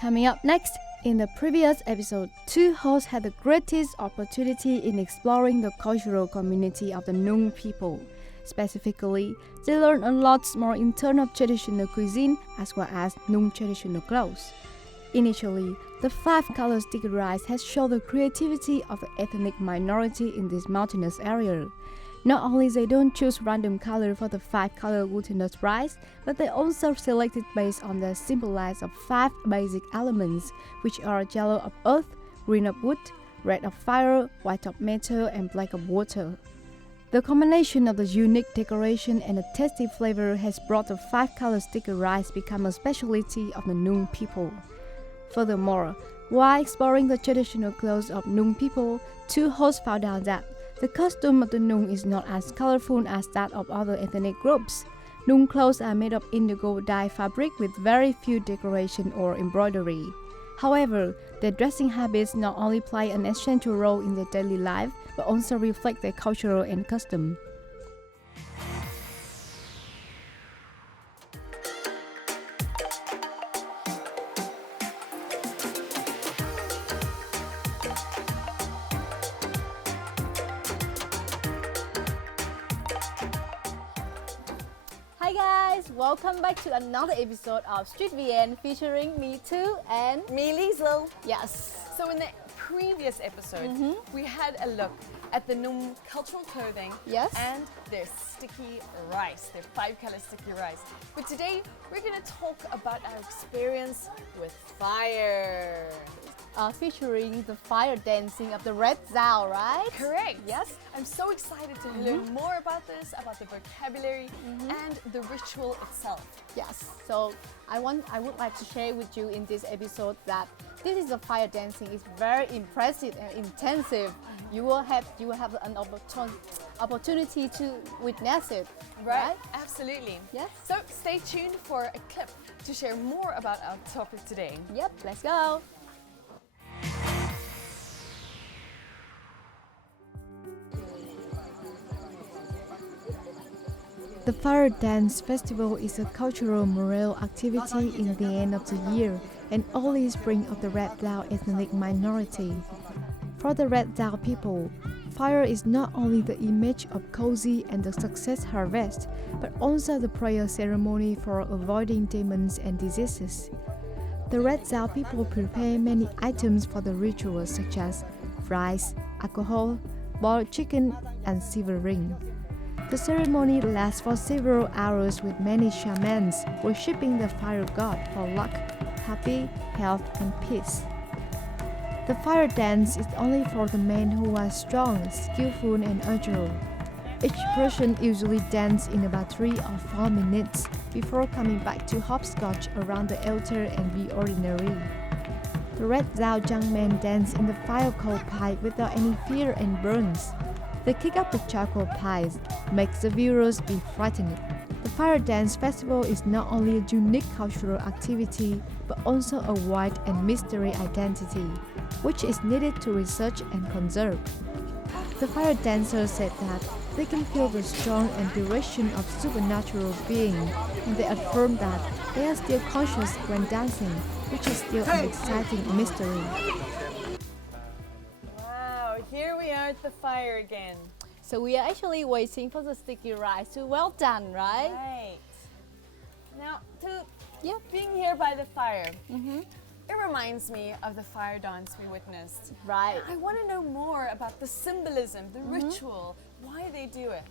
Coming up next, in the previous episode, two hosts had the greatest opportunity in exploring the cultural community of the Nung people. Specifically, they learned a lot more in terms of traditional cuisine as well as Nung traditional clothes. Initially, the 5-color sticky rice has shown the creativity of the ethnic minority in this mountainous area. Not only they don't choose random color for the 5-color glutinous rice, but they also selected based on the symbolize of 5 basic elements, which are yellow of earth, green of wood, red of fire, white of metal, and black of water. The combination of the unique decoration and the tasty flavor has brought the 5-color sticky rice become a specialty of the Nung people. Furthermore, while exploring the traditional clothes of Nung people, two hosts found out that the costume of the Nung is not as colorful as that of other ethnic groups. Nung clothes are made of indigo dye fabric with very few decoration or embroidery. However, their dressing habits not only play an essential role in their daily life, but also reflect their cultural and custom. Hi guys, welcome back to another episode of Street VN featuring me too and me, Liesl. yes. So in the previous episode, we had a look at the Nung cultural clothing and their sticky rice, their 5-color sticky rice. But today, we're going to talk about our experience with fire. Featuring the fire dancing of the Red Zao, right? Correct. Yes. I'm so excited to learn more about this, about the vocabulary and the ritual itself. Yes. So I would like to share with you in this episode that this is the fire dancing. It's very impressive and intensive. You will have an opportunity to witness it. Right? Absolutely. Yes. So stay tuned for a clip to share more about our topic today. Yep. Let's go. The Fire Dance Festival is a cultural morale activity in the end of the year and early spring of the Red Zao ethnic minority. For the Red Zao people, fire is not only the image of cozy and the success harvest, but also the prayer ceremony for avoiding demons and diseases. The Red Zao people prepare many items for the ritual such as rice, alcohol, boiled chicken, and silver ring. The ceremony lasts for several hours with many shamans worshipping the fire god for luck, happy, health, and peace. The fire dance is only for the men who are strong, skillful, and agile. Each person usually dances in about 3 or 4 minutes before coming back to hopscotch around the altar and be ordinary. The Red Zao young men dance in the fire coal pipe without any fear and burns. They kick up the charcoal pies, makes the viewers be frightened. The Fire Dance Festival is not only a unique cultural activity, but also a wide and mystery identity, which is needed to research and conserve. The fire dancers said that they can feel the strong and duration of supernatural being, and they affirm that they are still conscious when dancing, which is still an exciting mystery. Here we are at the fire again. So we are actually waiting for the sticky rice to well done, right? Right. Now, being here by the fire, it reminds me of the fire dance we witnessed. Right. I want to know more about the symbolism, the ritual, why they do it.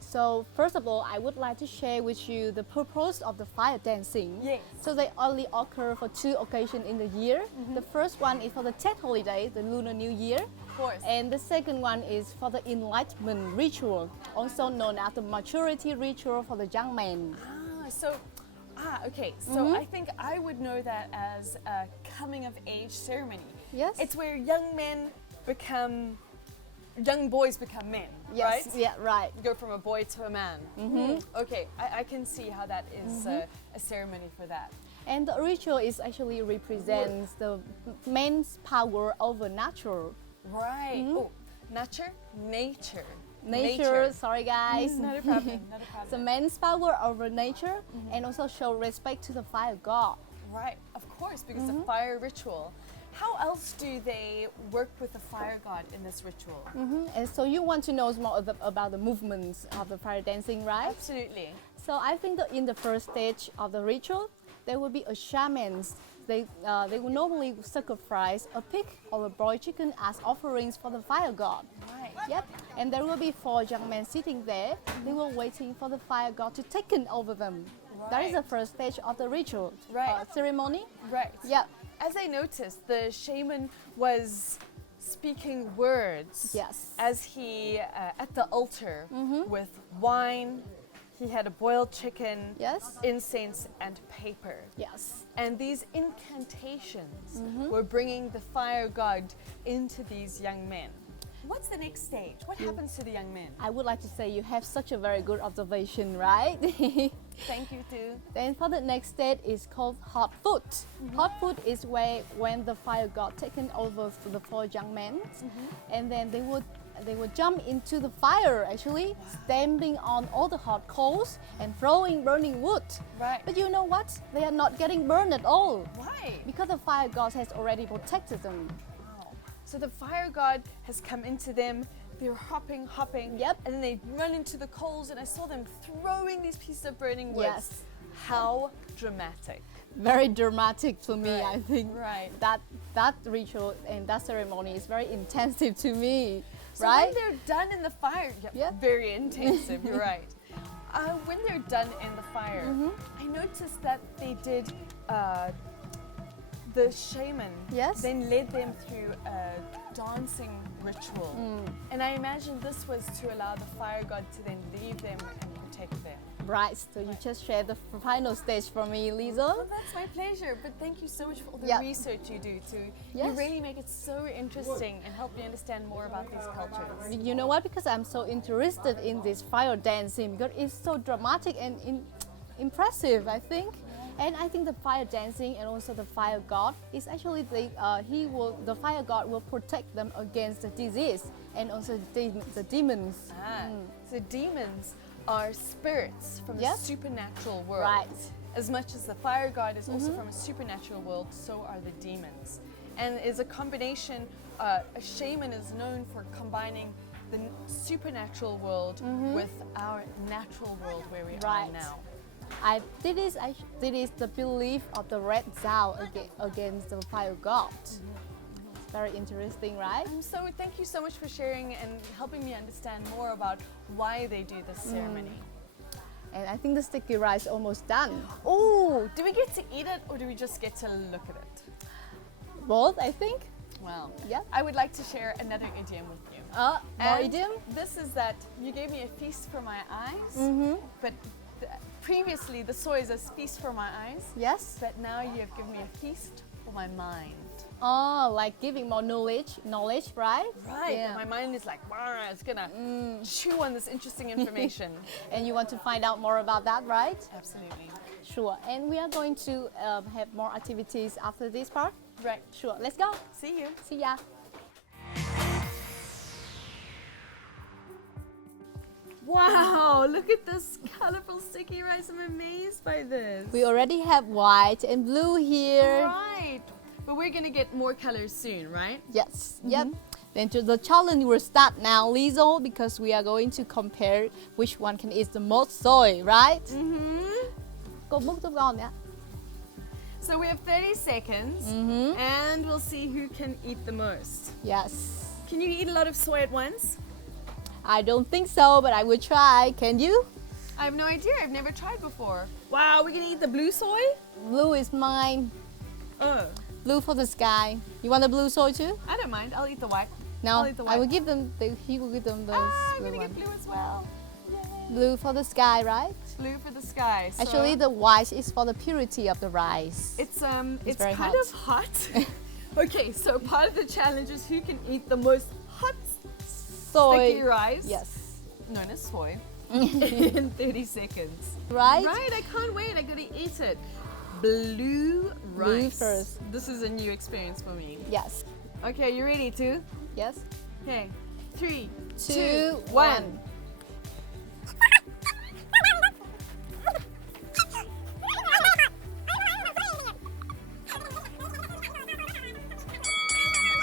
So first of all, I would like to share with you the purpose of the fire dancing. Yes. So they only occur for 2 occasions in the year. The first one is for the Tet holiday, the Lunar New Year. Of course. And the second one is for the enlightenment ritual, also known as the maturity ritual for the young men. Okay. So I think I would know that as a coming of age ceremony. Yes. It's where young boys become men, right? Yeah, right. Go from a boy to a man. Okay, I can see how that is a ceremony for that. And the ritual is actually represents the man's power over nature. Right. Oh, nature. Sorry guys. Not a problem. So man's power over nature and also show respect to the fire god. Right, of course, because the fire ritual. How else do they work with the fire god in this ritual? And so you want to know more about the movements of the fire dancing, right? Absolutely. So I think that in the first stage of the ritual, there will be a shaman. They will normally sacrifice a pig or a broiled chicken as offerings for the fire god. Right. Yep. And there will be 4 young men sitting there. They were waiting for the fire god to take over them. Right. That is the first stage of the ritual ceremony. Right. Yep. As I noticed, the shaman was speaking words as he, at the altar, with wine. He had a boiled chicken, incense, and paper. Yes. And these incantations were bringing the fire god into these young men. What's the next stage? What happens to the young men? I would like to say you have such a very good observation, right? Thank you too. Then for the next stage is called hot foot. Hot foot is when the fire god taken over for the 4 young men, and then they would jump into the fire, actually, stamping on all the hot coals and throwing burning wood. Right. But you know what? They are not getting burned at all. Why? Because the fire god has already protected them. So the fire god has come into them. They're hopping, Yep. and then they run into the coals, and I saw them throwing these pieces of burning wood. Yes. How dramatic. Very dramatic for me, Right. I think. Right. That ritual and that ceremony is very intensive to me. So right? when they're done in the fire, Yep. very intensive, you're right. When they're done in the fire, I noticed that they did, the shaman then led them through a dancing ritual. And I imagine this was to allow the fire god to then leave them and protect them. Right, so you just shared the final stage for me, Lisa. Well, that's my pleasure, but thank you so much for all the research you do too. You really make it so interesting and help me understand more about these cultures. You know what? Because I'm so interested in this fire dancing because it's so dramatic and impressive, I think. And I think the fire dancing and also the fire god is actually the fire god will protect them against the disease and also the demons. So demons are spirits from the supernatural world. Right. As much as the fire god is also from a supernatural world, so are the demons. And is a combination, a shaman is known for combining the supernatural world with our natural world where we are now. This is the belief of the red Zao against the fire god. It's very interesting, right? So thank you so much for sharing and helping me understand more about why they do this ceremony. And I think the sticky rice is almost done. Oh, do we get to eat it or do we just get to look at it? Both, I think. Well, yeah. I would like to share another idiom with you. More idiom? This is that you gave me a feast for my eyes, but previously the soy is a feast for my eyes. Yes. But now you have given me a feast for my mind. Oh, like giving more knowledge, right? Right. Yeah. My mind is like, it's gonna chew on this interesting information. And you want to find out more about that, right? Absolutely. Sure. And we are going to have more activities after this part. Right. Sure. Let's go. See you. See ya. Wow, look at this colorful sticky rice. I'm amazed by this. We already have white and blue here. Right. But we're going to get more colors soon, right? Yes. Yep. Then the challenge will start now, Lizzo, because we are going to compare which one can eat the most soy, right? Cô bút giúp con nhé. So we have 30 seconds and we'll see who can eat the most. Yes. Can you eat a lot of soy at once? I don't think so, but I will try. Can you? I have no idea. I've never tried before. Wow, we're going to eat the blue soy? Blue is mine. Oh. Blue for the sky. You want the blue soy too? I don't mind. I'll eat the white. No, I'll eat the white. I will give them. He will give them the I'm blue going to one. get blue as well. Yay. Blue for the sky, right? Blue for the sky. So actually, the white is for the purity of the rice. It's very kind of hot. Okay, so part of the challenge is who can eat the most hot soy sticky rice. Yes. Known as soy. In 30 seconds. Right? Right, I can't wait. I gotta eat it. Blue rice. Blue first. This is a new experience for me. Yes. Okay, you ready too? Yes. Okay. 3, 2, 1. 1.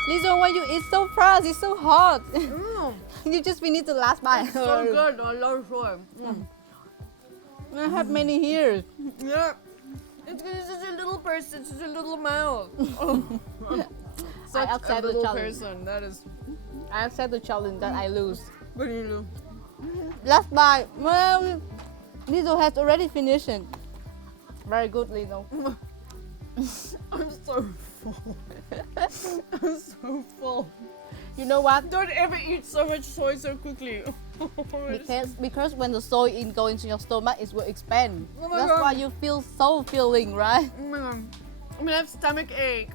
Lisa, why you eat so fast? It's so hot. Mm. You just finished the last bite. So good. I love soy. I have many here. Yeah. It's just a little person, it's just a little mouth. Such I a accept the little challenge. person. That is. I accept the challenge that I lose. What do you do? Last bite. Well, Lisa has already finished it. Very good, Lisa. I'm so full. I'm so full. You know what? Don't ever eat so much soy so quickly. Because when the soy in go into your stomach, it will expand. Oh my That's God. why you feel so filling, right? Oh my God. I'm gonna have stomach ache.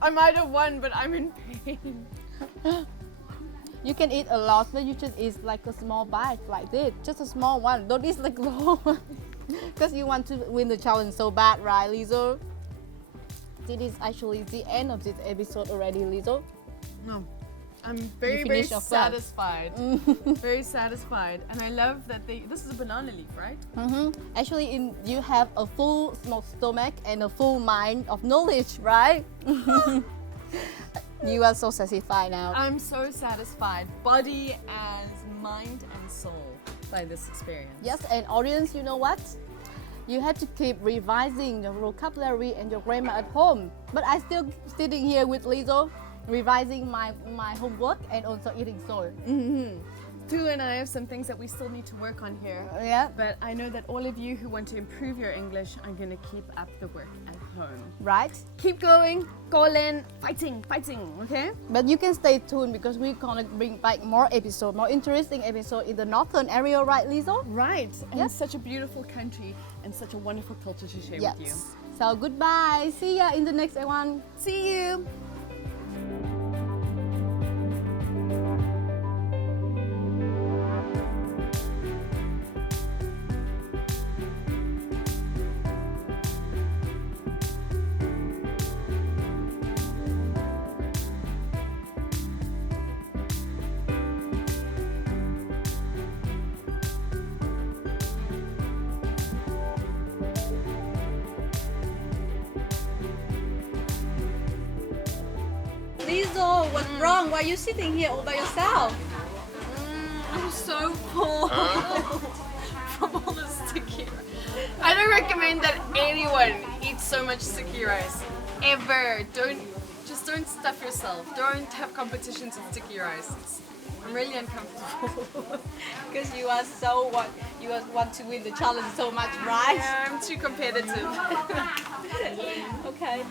I might have won, but I'm in pain. You can eat a lot, but you just eat like a small bite like this. Just a small one. Don't eat like the whole one. Because you want to win the challenge so bad, right, Lisa? This is actually the end of this episode already, Lisa. No. I'm very, very finished your flag. satisfied. Very satisfied. And I love that this is a banana leaf, right? Actually, you have a full stomach and a full mind of knowledge, right? You are so satisfied now. I'm so satisfied, body and mind and soul, by this experience. Yes, and audience, you know what? You have to keep revising your vocabulary and your grammar at home. But I still sitting here with Lisa, revising my homework and also eating soy. Tu and I have some things that we still need to work on here. Yeah. But I know that all of you who want to improve your English are going to keep up the work at home. Right? Keep going, Colin, fighting, okay? But you can stay tuned because we're gonna bring back more interesting episode in the northern area, right, Lisa? Right. And Yep. such a beautiful country and such a wonderful culture to share Yes. with you. So goodbye. See ya in the next one. See you. Lisa, what's wrong? Why are you sitting here all by yourself? I'm so full from all the sticky. I don't recommend that anyone eats so much sticky rice ever. Don't stuff yourself. Don't have competitions with sticky rice. I'm really uncomfortable. Because you want to win the challenge so much, right? Yeah, I'm too competitive. Okay.